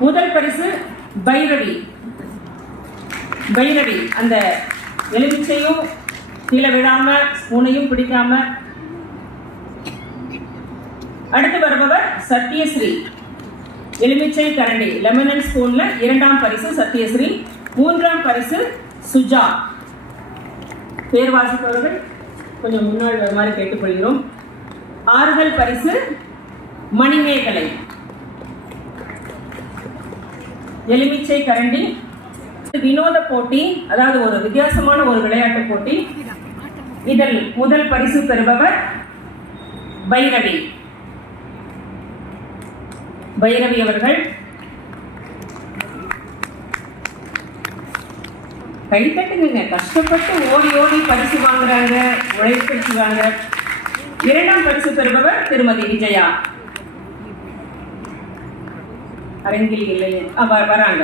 முதல் பரிசு பைரவி. பைரவி அந்த எலுமிச்சையும் கீழே விழாம ஸ்பூனையும் பிடிக்காம. அடுத்து வருபவர் சத்யஸ்ரீ. எலுமிச்சை கரண்டி லெமன் அண்ட் ஸ்பூன்ல 2ஆம் பரிசு சத்யஸ்ரீ. 3ஆம் பரிசு சுஜா. பேர் வாசிப்பவர்கள் கொஞ்சம் முன்னாள் வருமாறு கேட்டுக்கொள்கிறோம். ஆறுதல் பரிசு மணிமேகலை. எலுமிச்சை கரண்டி. வினோத போட்டி, அதாவது ஒரு வித்தியாசமான ஒரு விளையாட்டு போட்டி. இதில் முதல் பரிசு பெறுபவர் பைரவி. பைரவி அவர்கள் கைத்தட்டுங்க. கஷ்டப்பட்டு ஓடி ஓடி பரிசு வாங்குறாங்க, உழைப்பிடுவாங்க. 2ஆம் பரிசு பெறுபவர் திருமதி விஜயா. அரங்கில் இல்லை வராங்க.